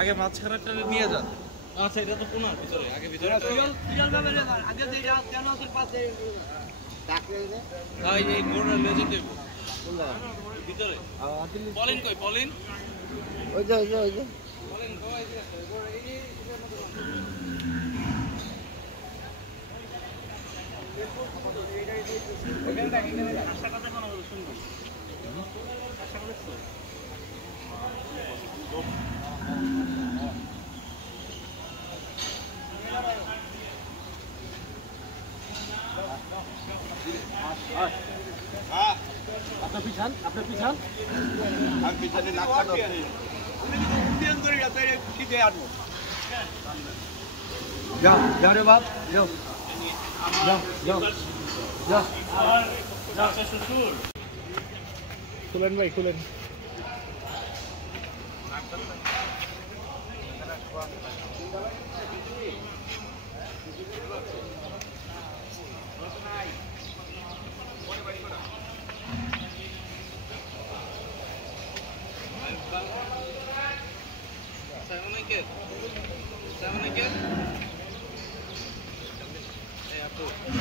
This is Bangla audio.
আগে মাঝখানেরটা নিয়ে যান। আচ্ছা এটা তো কোনার ভিতরে, আগে ভিতরে আগে যেটা কেন আছে পাশে ডাকলে ভাই এই মোড়টা নিয়ে যেতে হবে ভিতরে। পলিন কই পলিন? ওই যে পলিন কই আছে? আশা কথা কোনো শুনবো। আশা করছো? আপনার পিছান আমি পিছনে নাকটা উন্নয়ন করি না তাই খিদে আনবো যাও রে বাপ যাও খুলেন ভাই খুলেন। Assalamualaikum. Assalamualaikum. Eh, apa?